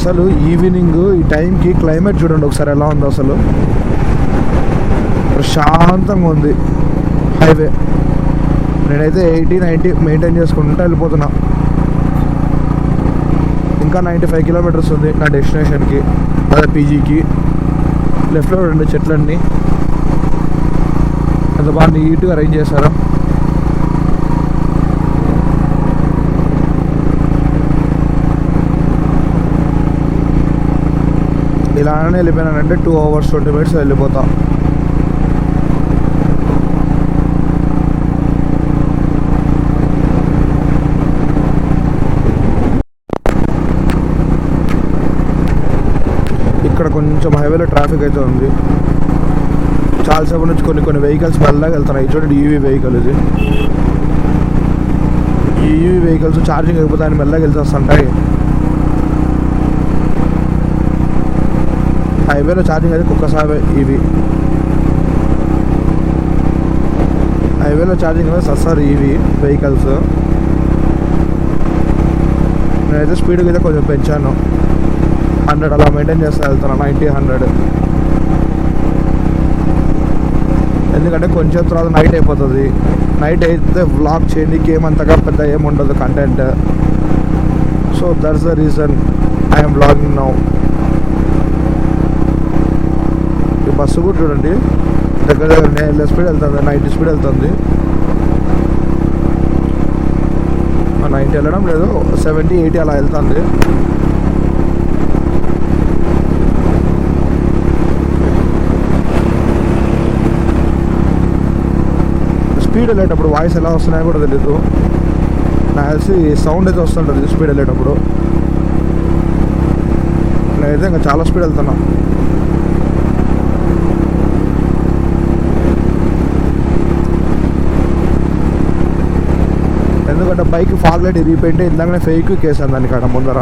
అసలు ఈవినింగ్ ఈ టైంకి క్లైమేట్ చూడండి ఒకసారి ఎలా ఉందో. అసలు ప్రశాంతంగా ఉంది హైవే. నేనైతే 80-90 మెయింటైన్ చేసుకుంటూ వెళ్ళిపోతున్నా. ఇంకా 95 కిలోమీటర్స్ ఉంది నా డెస్టినేషన్కి, అదే పీజీకి. లెఫ్ట్లో 2 చెట్లన్నీ ఎంత బాగా నీట్గా అరేంజ్ చేశారు. ఇలానే వెళ్ళిపోయినానంటే 2 hours 20 minutes వెళ్ళిపోతా. ఇక్కడ కొంచెం హైవేలో ట్రాఫిక్ అయితే ఉంది. చాలాసేపు నుంచి కొన్ని వెహికల్స్ మెల్లగా వెళ్తున్నాయి. చూడండి ఈవీ వెహికల్, ఇది ఈవీ వెహికల్స్ ఛార్జింగ్ అయిపోతాయని మెల్లగా వెళ్తే వస్తుంటాయి. హైవేలో ఛార్జింగ్ అయితే ఒక్కసారి ఇవి హైవేలో ఛార్జింగ్ అయితే సస్తారు ఈవీ వెహికల్స్. నేనైతే స్పీడ్కి అయితే కొంచెం పెంచాను, 100 అలా మెయింటైన్ చేస్తా వెళ్తాను, 90-100. ఎందుకంటే కొంచెం తర్వాత నైట్ అయిపోతుంది. నైట్ అయితే వ్లాగ్ చేయడానికి ఏమంతగా పెద్ద ఏముండదు content. So that's the reason I'm vlogging now. ఈ బస్సు కూడా చూడండి దగ్గర దగ్గర స్పీడ్ వెళ్తుంది, 90 స్పీడ్ వెళ్తుంది. 90 వెళ్ళడం లేదు, 70-80 అలా వెళ్తుంది. స్పీడ్ వెళ్ళేటప్పుడు వాయిస్ ఎలా వస్తున్నాయో కూడా తెలీదు. నాకు తెలిసి సౌండ్ అయితే వస్తుంటుంది స్పీడ్ వెళ్ళేటప్పుడు. నేనైతే ఇంకా చాలా స్పీడ్ వెళ్తున్నా. ఎందుకంటే బైక్ ఫాగ్ లైట్ ఇరిగిపోయింటే ఇందాకనే ఫేక్ కేసాను దాని కాడ ముందర.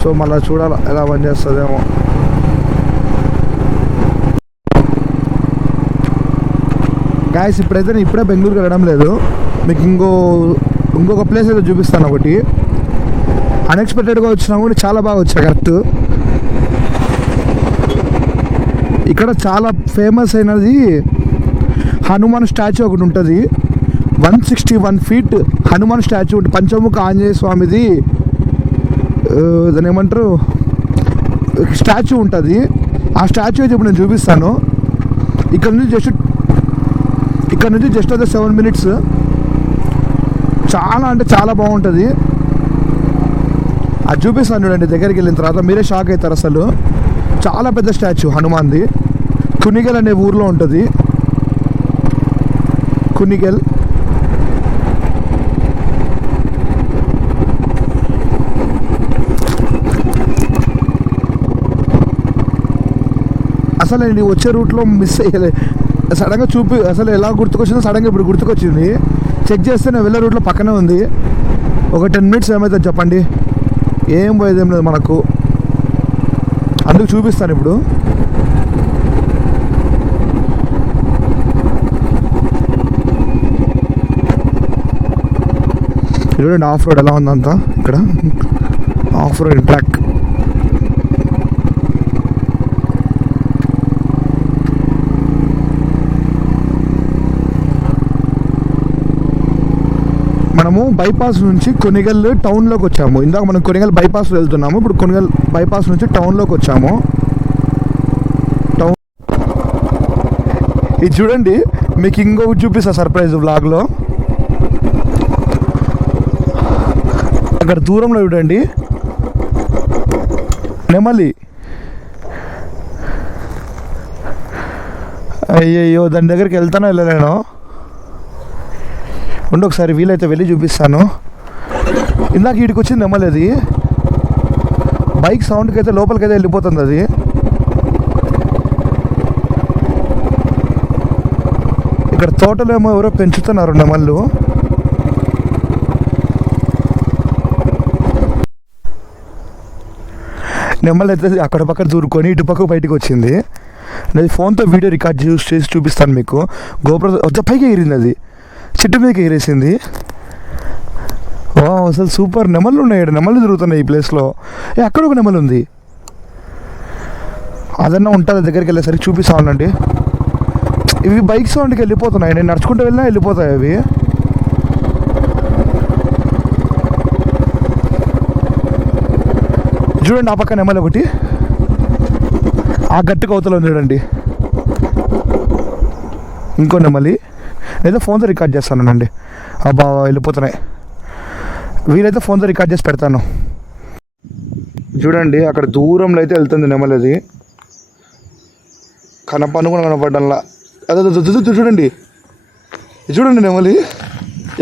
సో మళ్ళీ చూడాలి ఎలా పని చేస్తుందేమో. గాయస్ ఇప్పుడైతే నేను ఇప్పుడే బెంగళూరుకి వెళ్ళడం లేదు, మీకు ఇంకొక ప్లేస్ అయితే చూపిస్తాను. ఒకటి అన్ఎక్స్పెక్టెడ్గా వచ్చినా కూడా చాలా బాగా వచ్చా. కరెక్ట్ ఇక్కడ చాలా ఫేమస్ అయినది హనుమాన్ స్టాచ్యూ ఒకటి ఉంటుంది. 161 feet హనుమాన్ స్టాచ్యూ ఉంటుంది. పంచముఖ ఆంజనేయ స్వామిది దాని ఏమంటారు స్టాచ్యూ ఉంటుంది. ఆ స్టాచ్యూ అయితే ఇప్పుడు నేను చూపిస్తాను. ఇక్కడ నుంచి జస్ట్ అదే 7 minutes. చాలా అంటే చాలా బాగుంటుంది. అది చూపిస్తాను చూడండి. దగ్గరికి వెళ్ళిన తర్వాత మీరే షాక్ అవుతారు. అసలు చాలా పెద్ద స్టాచ్యూ హనుమాన్ది. కునిగల్ అనే ఊర్లో ఉంటుంది. కునిగల్ అసలు నేను వచ్చే రూట్లో మిస్ అయ్యలే. సడన్గా అసలు ఎలా గుర్తుకొచ్చిందో సడన్గా ఇప్పుడు గుర్తుకొచ్చింది. చెక్ చేస్తే నేను వెళ్ళే రూట్లో పక్కనే ఉంది. ఒక 10 minutes ఏమవుతుంది చెప్పండి, ఏం పోయేదేం లేదు మనకు. అందుకు చూపిస్తాను ఇప్పుడు. చూడండి ఆఫ్ రోడ్ ఎలా ఉందంతా. ఇక్కడ ఆఫ్ రోడ్ ట్రాక్. మనము బైపాస్ నుంచి కొనిగల్ టౌన్లోకి వచ్చాము. ఇందాక మనం కొనిగల్ బైపాస్ వెళ్తున్నాము, ఇప్పుడు కొనిగల్ బైపాస్ నుంచి టౌన్లోకి వచ్చాము. టౌన్ ఇది చూడండి, మీకు ఇంకొకటి చూపిస్తా సర్ప్రైజ్ వ్లాగ్లో. అక్కడ దూరంలో చూడండి నెమలి. అయ్యయ్యో దాని దగ్గరికి వెళ్తానో వెళ్ళలేను. ఉండి ఒకసారి వీలైతే వెళ్ళి చూపిస్తాను. ఇందాక వీడికి వచ్చింది నెమలి. అది బైక్ సౌండ్కి అయితే లోపలికైతే వెళ్ళిపోతుంది. అది ఇక్కడ తోటలో ఏమో ఎవరో పెంచుతున్నారు నెమళ్ళు. నెమలి అయితే అక్కడ పక్కన దూరుకొని ఇటు పక్క బయటకు వచ్చింది. నేను ఫోన్తో వీడియో రికార్డ్ చేసి చూపిస్తాను మీకు. గోప్రో పైకి ఎగిరింది, అది చెట్టు మీదకి ఎగిరేసింది. వా అసలు సూపర్. నెమళ్ళు ఉన్నాయి, నెమళ్ళు తిరుగుతున్నాయి ఈ ప్లేస్లో. అక్కడ ఒక నెమలు ఉంది, అదన్నా ఉంటుంది దగ్గరికి వెళ్ళేసరికి చూపిస్తా ఉండండి. ఇవి బైక్ సౌండ్కి వెళ్ళిపోతున్నాయి, నేను నడుచుకుంటూ వెళ్ళినా వెళ్ళిపోతాయి అవి. చూడండి ఆ పక్క నెమలి ఒకటి, ఆ గట్టు కవతలో ఉంది చూడండి ఇంకో నెమలి. లేదా ఫోన్తో రికార్డ్ చేస్తానండి. అబ్బా వెళ్ళిపోతున్నాయి. వీలైతే ఫోన్తో రికార్డ్ చేసి పెడతాను. చూడండి అక్కడ దూరంలో అయితే వెళ్తుంది నెమలి. అది కనపను కూడా కనపడ్డంలా. అదే చూడండి, చూడండి నెమలి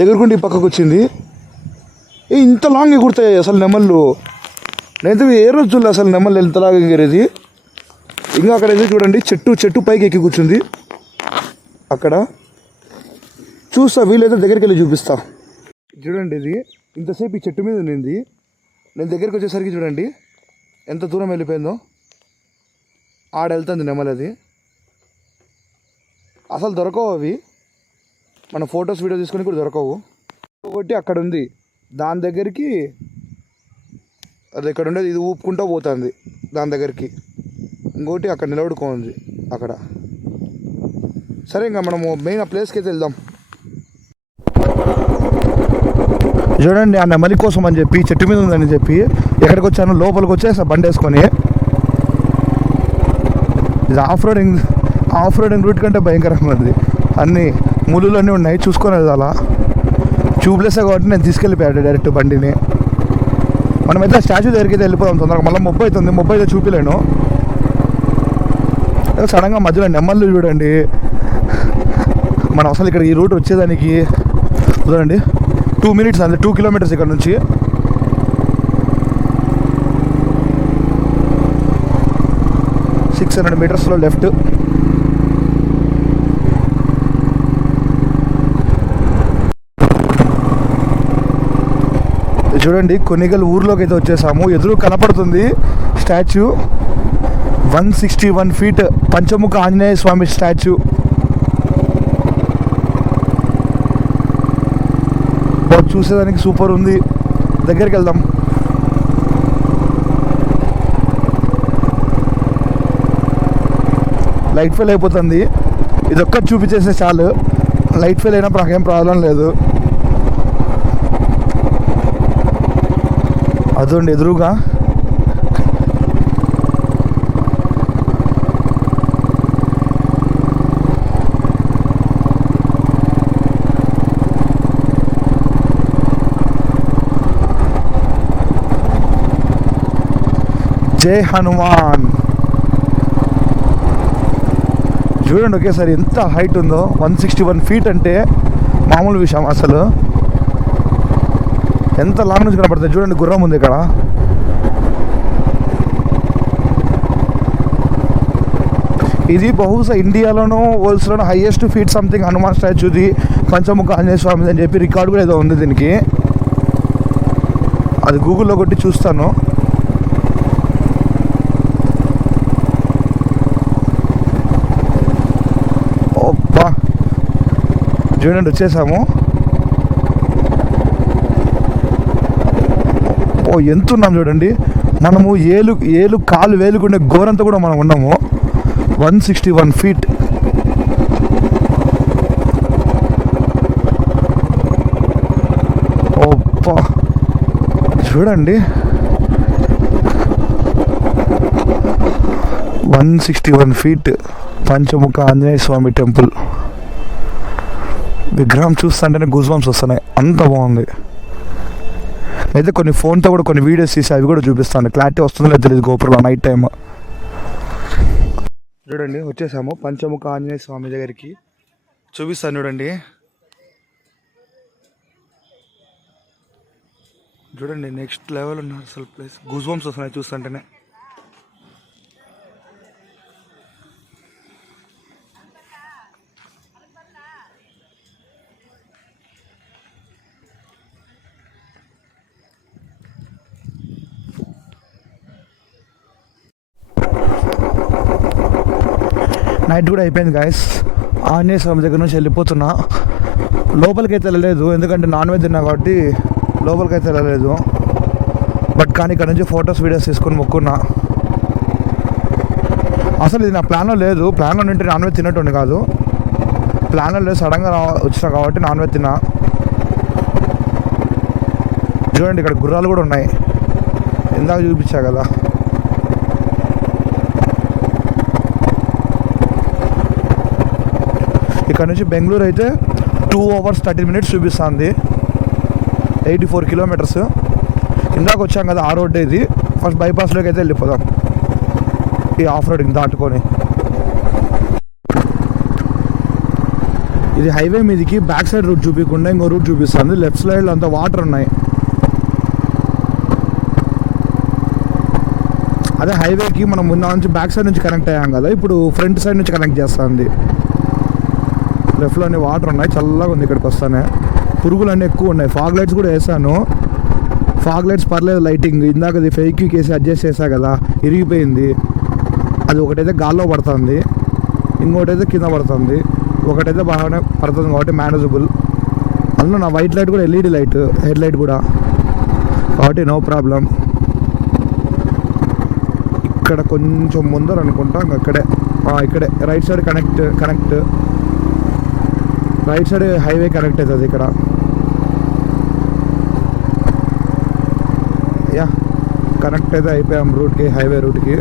ఎగురుకుంటే ఈ పక్కకు వచ్చింది. ఇంత లాంగ్ ఎగురుతాయి అసలు నెమళ్ళు. నేనైతే ఏ రోజు చూడలే అసలు నెమళ్ళు ఎంతలాగా ఎగిరేది. ఇంకా అక్కడ అయితే చూడండి చెట్టు పైకి ఎక్కి కూర్చుంది. అక్కడ చూస్తా, వీలైతే దగ్గరికి వెళ్ళి చూపిస్తా. చూడండి ఇది ఇంతసేపు ఈ చెట్టు మీద ఉండింది, నేను దగ్గరికి వచ్చేసరికి చూడండి ఎంత దూరం వెళ్ళిపోయిందో. ఆడ వెళ్తుంది నెమలి. అది అసలు దొరకవు అవి, మన ఫొటోస్ వీడియో తీసుకొని కూడా దొరకవు. ఒకటి అక్కడ ఉంది, దాని దగ్గరికి అది ఎక్కడ ఉండేది, ఇది ఊపుకుంటూ పోతుంది దాని దగ్గరికి. ఇంకోటి అక్కడ నిలబడుకోంది అక్కడ. సరే ఇంకా మనము మెయిన్ ఆ ప్లేస్కి అయితే వెళ్దాం. చూడండి ఆ నెమలి కోసం అని చెప్పి చెట్టు మీద ఉందని చెప్పి ఎక్కడికి వచ్చాను, లోపలికి వచ్చేసా బండి వేసుకొని. ఇది ఆఫ్ రోడింగ్ రూట్ కంటే భయంకరంగా ఉంది. అన్నీ ముళ్ళు అన్నీ ఉన్నాయి, చూసుకొని అలా ట్యూబ్లెస్ కాబట్టి నేను తీసుకెళ్ళిపోయాడు డైరెక్ట్ బండిని. మనమైతే స్టాచ్యూ దగ్గరికి అయితే వెళ్ళిపోదాం తొందరగా, మళ్ళీ 30 అవుతుంది. 30 అయితే చూపిలేను. సడన్గా మధ్యలో నెమ్మళ్ళు చూడండి. మనం అసలు ఇక్కడ ఈ రూట్ వచ్చేదానికి చూడండి 2 minutes అంతే, 2 kilometers ఇక్కడ నుంచి. $600 meters లెఫ్ట్. చూడండి కొన్నిగల్ ఊర్లోకి అయితే వచ్చేసాము. ఎదురు కనపడుతుంది స్టాచ్యూ, 161 feet పంచముఖ ఆంజనేయ స్వామి స్టాచ్యూ. చూసేదానికి సూపర్ ఉంది. దగ్గరికి వెళ్దాం. లైట్ ఫెయిల్ అయిపోతుంది, ఇది ఒక్కటి చూపించేస్తే చాలు. లైట్ ఫెయిల్ అయినప్పుడు నాకేం ప్రాబ్లం లేదు. అదండి ఎదురుగా జై హనుమాన్. చూడండి ఒకేసారి ఎంత హైట్ ఉందో, 161 feet అంటే మామూలు విషయం అసలు. ఎంత లాంగ్ నుంచి కనపడుతుంది చూడండి. గుర్రం ఉంది ఇక్కడ. ఇది బహుశా ఇండియాలోనూ వరల్డ్స్లోనూ highest feet something Hanuman స్టాచ్యూది, Panchamukha Anjaneya స్వామి అని చెప్పి రికార్డు కూడా ఏదో ఉంది దీనికి. అది గూగుల్లో కొట్టి చూస్తాను. ఓప్పా చూడండి వచ్చేసాము. ఓ ఎంత ఉన్నాం చూడండి. మనము ఏలు కాలు వేలుకుండే ఘోరంతా కూడా మనం ఉన్నాము. 161 feet. ఓప్పా చూడండి 161 feet పంచముఖ ఆంజనేయ స్వామి టెంపుల్. విగ్రహం చూస్తుంటేనే గూస్ బంప్స్ వస్తున్నాయి, అంత బాగుంది. అయితే కొన్ని ఫోన్తో కూడా కొన్ని వీడియోస్ తీసి అవి కూడా చూపిస్తాను. క్లారిటీ వస్తుందో లేదు తెలియదు గోపురంలో నైట్ టైం. చూడండి వచ్చేసాము పంచముఖ ఆంజనేయ స్వామి దగ్గరికి, చూపిస్తాను చూడండి. చూడండి నెక్స్ట్ లెవెల్ ఉన్నారు అసలు ప్లేస్. గూస్ బంప్స్ వస్తున్నాయి చూస్తుంటేనే. నైట్ కూడా అయిపోయింది గాయస్. ఆంజనేయ స్వామి దగ్గర నుంచి వెళ్ళిపోతున్నా. లోపలికి అయితే వెళ్ళలేదు, ఎందుకంటే నాన్ వెజ్ తిన్నా కాబట్టి లోపలికి అయితే వెళ్ళలేదు. బట్ కానీ ఇక్కడ నుంచి ఫొటోస్ వీడియోస్ తీసుకొని మొక్కున్నా. అసలు ఇది నా ప్లాన్లో లేదు. ప్లాన్లో ఉంటే నాన్ వెజ్ తిన్నట్టు కాదు. ప్లాన్లో లేదు, సడన్గా వచ్చినా కాబట్టి నాన్ వెజ్ తిన్నా. చూడండి ఇక్కడ గుర్రాలు కూడా ఉన్నాయి, ఇందాక చూపించా కదా. ఇక్కడ నుంచి బెంగళూరు అయితే 2 hours 30 minutes చూపిస్తుంది, 84 kilometers. ఇందాక వచ్చాం కదా ఆ రోడ్డే ఇది. ఫస్ట్ బైపాస్లోకి అయితే వెళ్ళిపోదాం ఈ ఆఫ్ రోడింగ్ దాటుకొని. ఇది హైవే మీదకి బ్యాక్ సైడ్ రూట్ చూపించకుండా ఇంకో రూట్ చూపిస్తుంది. లెఫ్ట్ సైడ్లో అంతా వాటర్ ఉన్నాయి. అదే హైవేకి మనం ముందు నుంచి బ్యాక్ సైడ్ నుంచి కనెక్ట్ అయ్యాం కదా, ఇప్పుడు ఫ్రంట్ సైడ్ నుంచి కనెక్ట్ చేస్తుంది. లెఫ్ట్లోని వాటర్ ఉన్నాయి, చల్లగా ఉంది ఇక్కడికి వస్తానే. పురుగులు అన్నీ ఎక్కువ ఉన్నాయి. ఫాగ్ లైట్స్ కూడా వేసాను. ఫాగ్ లైట్స్ పర్లేదు, లైటింగ్. ఇందాక అది ఫేక్ కేసి అడ్జస్ట్ చేసా కదా, ఇరిగిపోయింది. అది ఒకటైతే గాల్లో పడుతుంది, ఇంకోటైతే కింద పడుతుంది. ఒకటైతే బాగానే పడుతుంది కాబట్టి మేనేజబుల్. అందులో నా వైట్ లైట్ కూడా ఎల్ఈడి లైట్, హెడ్ లైట్ కూడా, కాబట్టి నో ప్రాబ్లం. ఇక్కడ కొంచెం ముందర అనుకుంటా, ఇక్కడే right side connect right side highway connect అవుతుంది ఇక్కడ. యా కనెక్ట్ అయితే అయిపోయాం రూట్కి, హైవే రూట్కి.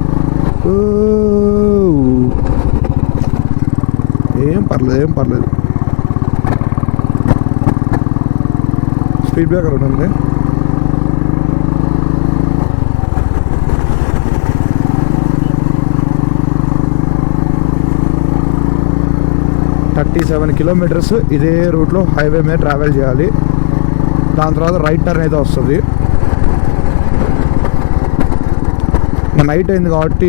ఏం పర్లేదు. స్పీడ్ బ్రేకర్ ఒకటి ఉంది. $37 kilometers ఇదే రూట్లో హైవే మీద ట్రావెల్ చేయాలి. దాని తర్వాత రైట్ టర్న్ అయితే వస్తుంది. నైట్ అయింది కాబట్టి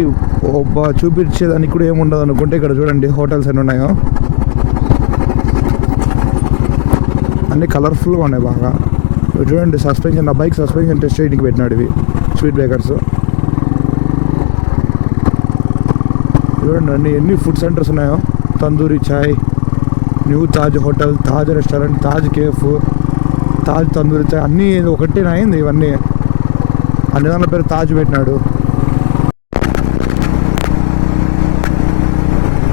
చూపించేదానికి కూడా ఏముండదు అనుకుంటే ఇక్కడ చూడండి హోటల్స్ ఎన్ని ఉన్నాయో. అన్నీ కలర్ఫుల్గా ఉన్నాయి బాగా. చూడండి సస్పెన్షన్, నా బైక్ సస్పెన్షన్ టెస్ట్ చేయడానికి పెట్టినాడు ఇవి స్పీడ్ బ్రేకర్స్. చూడండి ఎన్ని ఫుడ్ సెంటర్స్ ఉన్నాయో. Tandoori Chai, new Taj hotel, Taj restaurant, Taj cafe, Taj Tandoori Chai, అన్నీ ఒకటి అయింది. ఇవన్నీ అన్ని దాని పేరు తాజ్ పెట్టినాడు.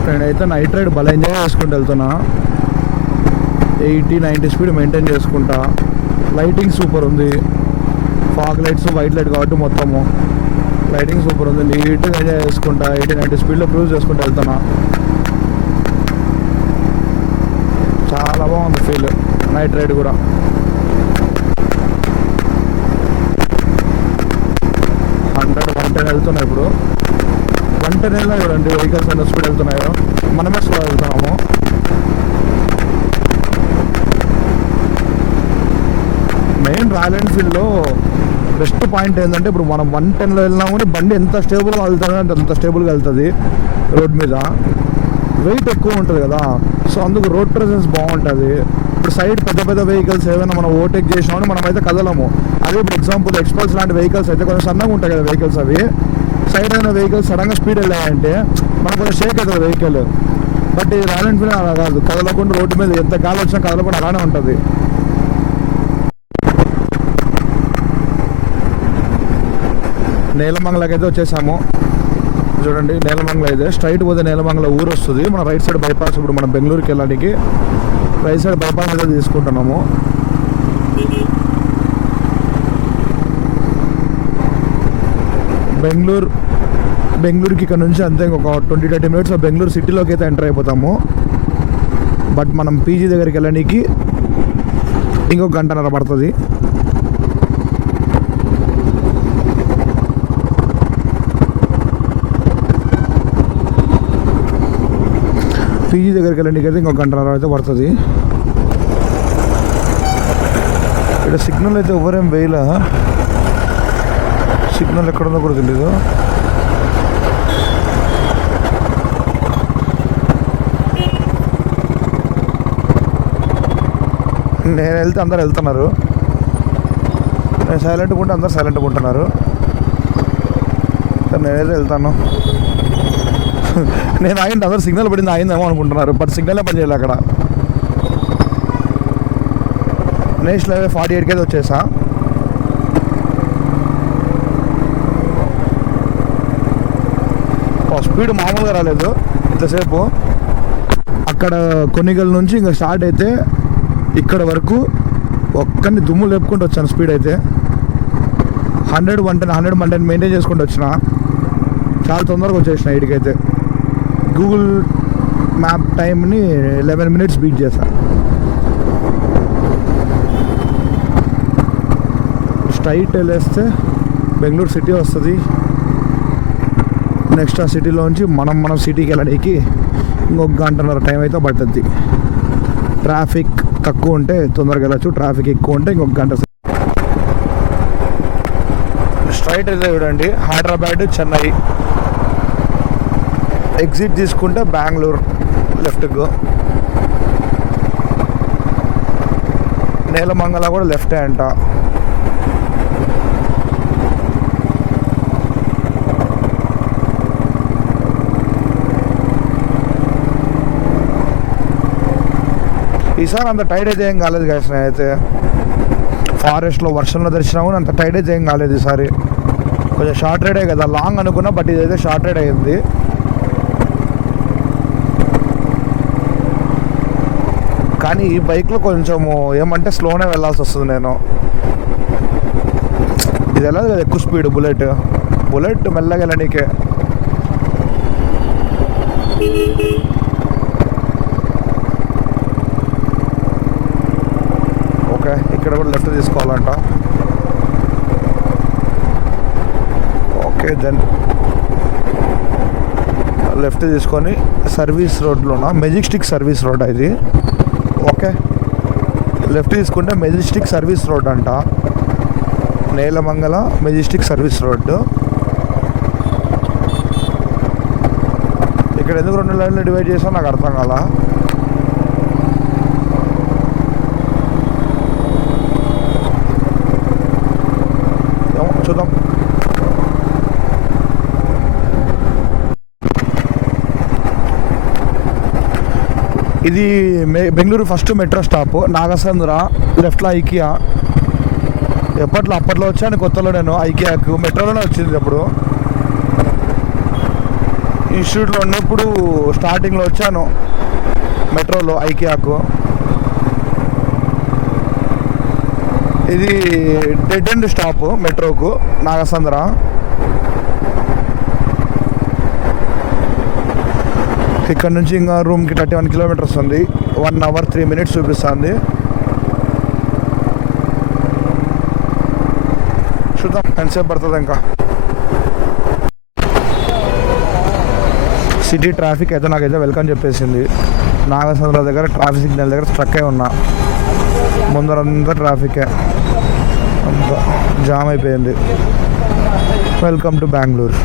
నేనైతే నైట్ రైడ్ భలే ఎంజాయ్ చేసుకుంటూ వెళ్తున్నా. 80-90 స్పీడ్ మెయింటైన్ చేసుకుంటా. లైటింగ్ సూపర్ ఉంది. ఫాగ్ లైట్స్, వైట్ లైట్ కాబట్టి మొత్తము లైటింగ్ సూపర్ ఉంది. నీట్గా ఎంజాయ్ చేసుకుంటా 80-90 స్పీడ్లో క్రూజ్ చేసుకుంటూ వెళ్తున్నా. చాలా బాగుంది ఫీల్ నైట్ రైడ్ కూడా. వెంటనే వెళ్తున్నాయి ఇప్పుడు. వెంటనే చూడండి వెహికల్స్ ఎంత స్పీడ్ వెళ్తున్నాయో, మనమే స్లో వెళ్తున్నాము. మెయిన్ రాయల్ ఎన్ఫీల్డ్లో బెస్ట్ పాయింట్ ఏంటంటే ఇప్పుడు మనం 110లో వెళ్ళినా కూడా బండి ఎంత స్టేబుల్గా వెళ్తుంది అంటే అంత స్టేబుల్గా వెళ్తుంది. రోడ్ మీద వెయిట్ ఎక్కువ ఉంటుంది కదా, సో అందుకు రోడ్ ప్రెజెన్స్ బాగుంటుంది. ఇప్పుడు సైడ్ పెద్ద వెహికల్స్ ఏమైనా మనం ఓవర్టేక్ చేసినామని మనం అయితే కదలము. అదే ఇప్పుడు ఎగ్జాంపుల్ ఎక్స్పల్స్ లాంటి వెహికల్స్ అయితే కొంచెం సన్నగా ఉంటాయి కదా వెహికల్స్, అవి సైడ్ అయిన వెహికల్స్ సడన్గా స్పీడ్ వెళ్ళాయంటే మనకు కొంచెం షేక్ అవుతుంది వెహికల్. బట్ ఈ రాయల్ ఎన్ఫీల్డ్ అలా కాదు, కదలకుండా రోడ్డు మీద ఎంత గాలి వచ్చినా కదలకుండా అలానే ఉంటుంది. నేలమంగళకి అయితే వచ్చేసాము. చూడండి నేలమంగళ అయితే స్ట్రైట్ పోతే నేలమంగళ ఊరు వస్తుంది. మన రైట్ సైడ్ బైపాస్, ఇప్పుడు మనం బెంగళూరుకి వెళ్ళడానికి రైట్ సైడ్ బైపాస్ అయితే తీసుకుంటున్నాము. బెంగళూరుకి ఇక్కడ నుంచి అంతే ఒక 20-30 minutes బెంగళూరు సిటీలోకి అయితే ఎంటర్ అయిపోతాము. బట్ మనం పీజీ దగ్గరికి వెళ్ళడానికి ఇంకొక 1.5 గంట పడుతుంది. పీజీ దగ్గరికి వెళ్ళడానికి అయితే ఇంకొక 1.5 గంట అయితే పడుతుంది. ఇక్కడ సిగ్నల్ అయితే ఎవరేం వేయలే, సిగ్నల్ ఎక్కడుందో కూడా తెలీదు. నేను వెళ్తే అందరు వెళ్తున్నారు, నేను సైలెంట్గా ఉంటే అందరు సైలెంట్గా ఉంటున్నారు. నేనైతే వెళ్తాను. నేను ఆగింది, అందరు సిగ్నల్ పడింది ఆగిందేమో అనుకుంటున్నారు, బట్ సిగ్నలే పని చేయాలి అక్కడ. నేషనల్ హైవే 48కి అయితే వచ్చేసా. స్పీడ్ మామూలుగా రాలేదు ఇంతసేపు. అక్కడ కొన్నిగల్ నుంచి ఇంకా స్టార్ట్ అయితే ఇక్కడ వరకు ఒక్కరిని దుమ్ము లేపుకుంటూ వచ్చాను. స్పీడ్ అయితే 100, 110 మెయింటైన్ చేసుకుంటూ వచ్చిన. చాలా తొందరగా వచ్చేసిన ఇడికైతే. గూగుల్ మ్యాప్ టైంని 11 minutes బీట్ చేశాను. స్ట్రైట్ వెళ్ళేస్తే బెంగళూరు సిటీ వస్తుంది. నెక్స్ట్ ఆ సిటీలోంచి మనం సిటీకి వెళ్ళడానికి ఇంకొక 1.5 టైం అయితే పడుతుంది. ట్రాఫిక్ తక్కువ ఉంటే తొందరగా వెళ్ళచ్చు, ట్రాఫిక్ ఎక్కువ ఉంటే ఇంకొక గంట. స్ట్రైట్ అయితే చూడండి, హైదరాబాద్ చెన్నై ఎగ్జిట్ తీసుకుంటే బెంగళూరు లెఫ్ట్కు, నేలమంగళ కూడా లెఫ్టే అంట. ఈసారి అంత టైడ్ అయితే ఏం కాలేదు గాయస్. నేనైతే ఫారెస్ట్లో వర్షంలో దర్శనం కూడా అంత టైడ్ అయితే ఏం కాలేదు ఈసారి. కొంచెం షార్ట్ రైడే కదా, లాంగ్ అనుకున్నా, బట్ ఇదైతే షార్ట్ రైడ్ అయింది. కానీ ఈ బైక్లో కొంచెము ఏమంటే స్లోనే వెళ్ళాల్సి వస్తుంది. నేను ఇది వెళ్ళదు కదా ఎక్కువ స్పీడ్. బుల్లెట్ మెల్లగా వెళ్ళనీకే. ఓకే, ఇక్కడ కూడా లెఫ్ట్ తీసుకోవాలంట. ఓకే, దెన్ లెఫ్ట్ తీసుకొని సర్వీస్ రోడ్లోనా, మెజెస్టిక్ సర్వీస్ రోడ్ ఇది. ఓకే, లెఫ్ట్ తీసుకుంటే మెజెస్టిక్ సర్వీస్ రోడ్ అంట. Nelamangala Majestic service road. ఇక్కడ ఎందుకు 2 లైన్లు డివైడ్ చేసా నాకు అర్థం కాల. చూద్దాం. ఇది Bengaluru first metro stop Nagasandra. లెఫ్ట్లో ఐకియా. అప్పట్లో వచ్చాను కొత్తలో నేను ఐకియాకు. మెట్రోలోనే వచ్చింది అప్పుడు. ఇన్స్టిట్యూట్లో ఉన్నప్పుడు స్టార్టింగ్లో వచ్చాను మెట్రోలో ఐకియాకు. ఇది డెడ్ ఎండ్ స్టాప్ మెట్రోకు నాగసంద్ర. ఇక్కడ నుంచి ఇంకా రూమ్కి 31 kilometers ఉంది. 1 hour 3 minutes చూపిస్తుంది. చూద్దాం ఎంతసేపు పడుతుంది. ఇంకా సిటీ ట్రాఫిక్ అయితే నాకైతే వెల్కమ్ చెప్పేసింది. నాగసంద్ర దగ్గర ట్రాఫిక్ సిగ్నల్ దగ్గర స్ట్రక్ అయి ఉన్నా. ముందరంతా ట్రాఫికే, అంతా జామ్ అయిపోయింది. Welcome to Bengaluru.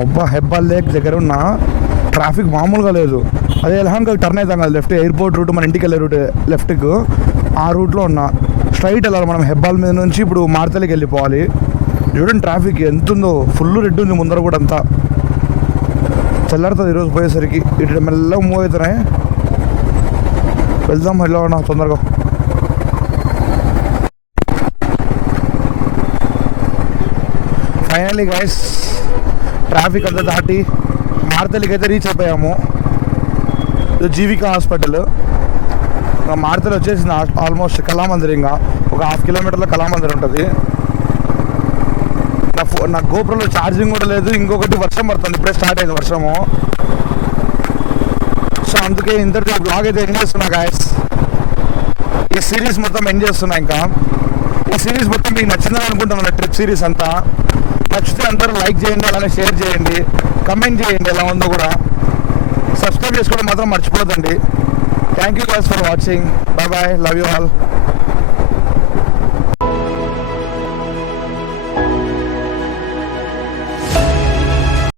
అబ్బా, హెబ్బాల్ లేక్ దగ్గర ఉన్న ట్రాఫిక్ మామూలుగా లేదు. అదే ఎలహాన్కి టర్న్ అవుతాం కదా లెఫ్ట్, ఎయిర్పోర్ట్ రూట్, మన ఇంటికి వెళ్ళే రూట్ లెఫ్ట్కు, ఆ రూట్లో ఉన్నా. స్ట్రైట్ వెళ్ళాలి మనం హెబ్బాల్ మీద నుంచి. ఇప్పుడు మార్తలికి వెళ్ళిపోవాలి. చూడండి ట్రాఫిక్ ఎంత ఉందో, ఫుల్ రెడ్ ఉంది ముందర కూడా. అంతా చల్లారుతుంది ఈరోజు పోయేసరికి. ఇటు మెల్లగా మూవ్ అవుతున్నాయి. వెళ్దాం వెళ్ళవన్నా తొందరగా. ఫైనల్లీ గైస్ ట్రాఫిక్ అంతా దాటి మార్తలికి అయితే రీచ్ అయిపోయాము. జీవికా హాస్పిటల్. మార్తలి వచ్చేసింది ఆల్మోస్ట్. కళామందిర్ ఇంకా ఒక 1/2 kilometerలో కళామందిర్ ఉంటుంది. నా గోప్రోలో ఛార్జింగ్ కూడా లేదు. ఇంకొకటి వర్షం పడుతుంది, ఇప్పుడే స్టార్ట్ అయింది వర్షము. సో అందుకే ఇంతటితో బ్లాగ్ అయితే ఎండ్ చేస్తున్నా గాయస్. ఈ సిరీస్ మొత్తం ఎండ్ చేస్తున్నా. ఇంకా ఈ సిరీస్ మొత్తం మీకు నచ్చిందని అనుకుంటున్నాను. ట్రిప్ సిరీస్ అంతా నచ్చితే అందరూ లైక్ చేయండి, అలానే షేర్ చేయండి, కమెంట్ చేయండి ఎలా ఉందో కూడా. సబ్స్క్రైబ్ చేసుకోవడం మాత్రం మర్చిపోదండి. Thank you guys for watching. Bye bye, love you all.